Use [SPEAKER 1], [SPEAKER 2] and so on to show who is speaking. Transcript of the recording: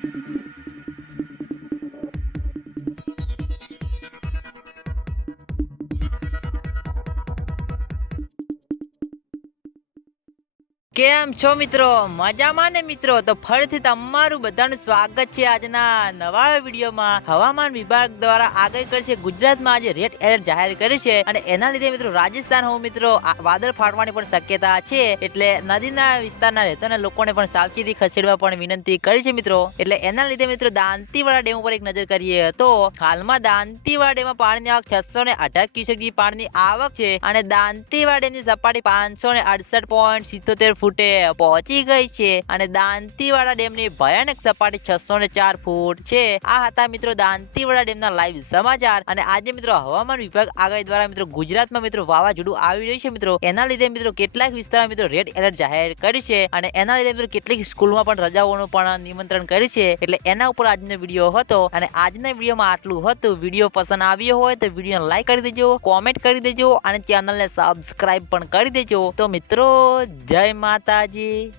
[SPEAKER 1] Thank you. કેમ છો મિત્રો? મજામાં ને મિત્રો? તો ફરીથી તમારું બધાનું સ્વાગત છે આજના નવા વિડીયોમાં. હવામાન વિભાગ દ્વારા આગાહી કરશે ગુજરાતમાં આજે રેડ એલર્ટ જાહેર કરી છે અને એના લીધે મિત્રો રાજસ્થાન હો મિત્રો વાદળ ફાટવાની પણ શક્યતા છે. એટલે નદીના વિસ્તારના રહેતાના લોકોને પણ સાવચેતી ખસેડવા પણ વિનંતી કરી છે મિત્રો. એટલે એના લીધે મિત્રો દાંતીવાડા ડેમ ઉપર એક નજર કરીએ તો હાલમાં દાંતીવાડા ડેમમાં પાણીની આવક છસો ને અઢાર ક્યુસેક પાણીની આવક છે અને દાંતીવાડા ડેમની સપાટી પાંચસો ને અડસઠ પોઈન્ટ સિત્તોતેર ફૂટે પહોંચી ગઈ છે અને દાંતીવાડા ડેમની ભયાનક સપાટી છસો ફૂટ છે. આ હતા મિત્રો દાંતીવાડા ડેમના લાઈવ સમાચાર અને આજે મિત્રો હવામાન વિભાગ આગાહી દ્વારા મિત્રો ગુજરાતમાં મિત્રો વાવાઝોડું આવી રહ્યું છે મિત્રો. એના લીધે મિત્રો કેટલાક વિસ્તારમાં મિત્રો રેડ એલર્ટ જાહેર કરી છે અને એના લીધે મિત્રો કેટલીક સ્કૂલમાં પણ રજાઓનું પણ નિમંત્રણ કર્યું છે. એટલે એના ઉપર આજનો વીડિયો હતો અને આજના વિડીયોમાં આટલું હતું. વીડિયો પસંદ આવ્યો હોય તો વીડિયો લાઈક કરી દેજો કોમેન્ટ કરી દેજો અને ચેનલને સબસ્ક્રાઇબ પણ કરી દેજો. તો મિત્રો, જય tarde.